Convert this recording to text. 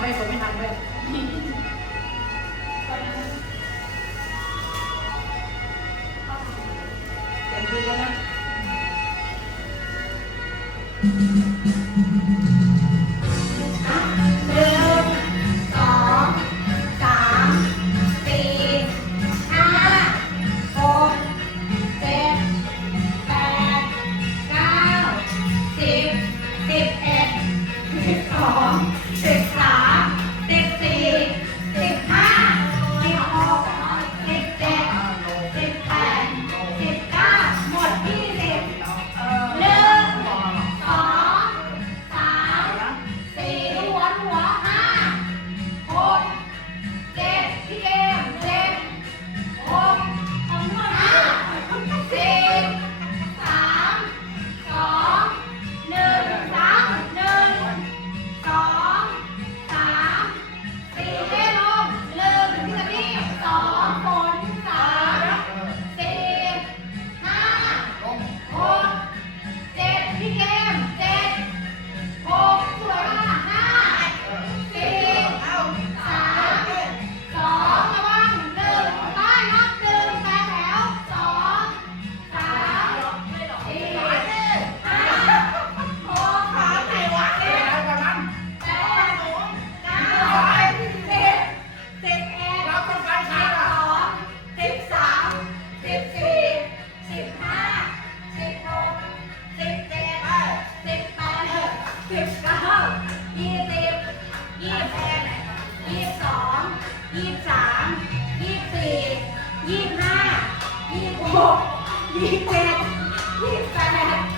เว้ยกดไม่ทันเวยเต็มที่แล้วนะ ยี่สามยี่สี่ยี่ห้ายี่หกยี่เจ็ดยี่แปด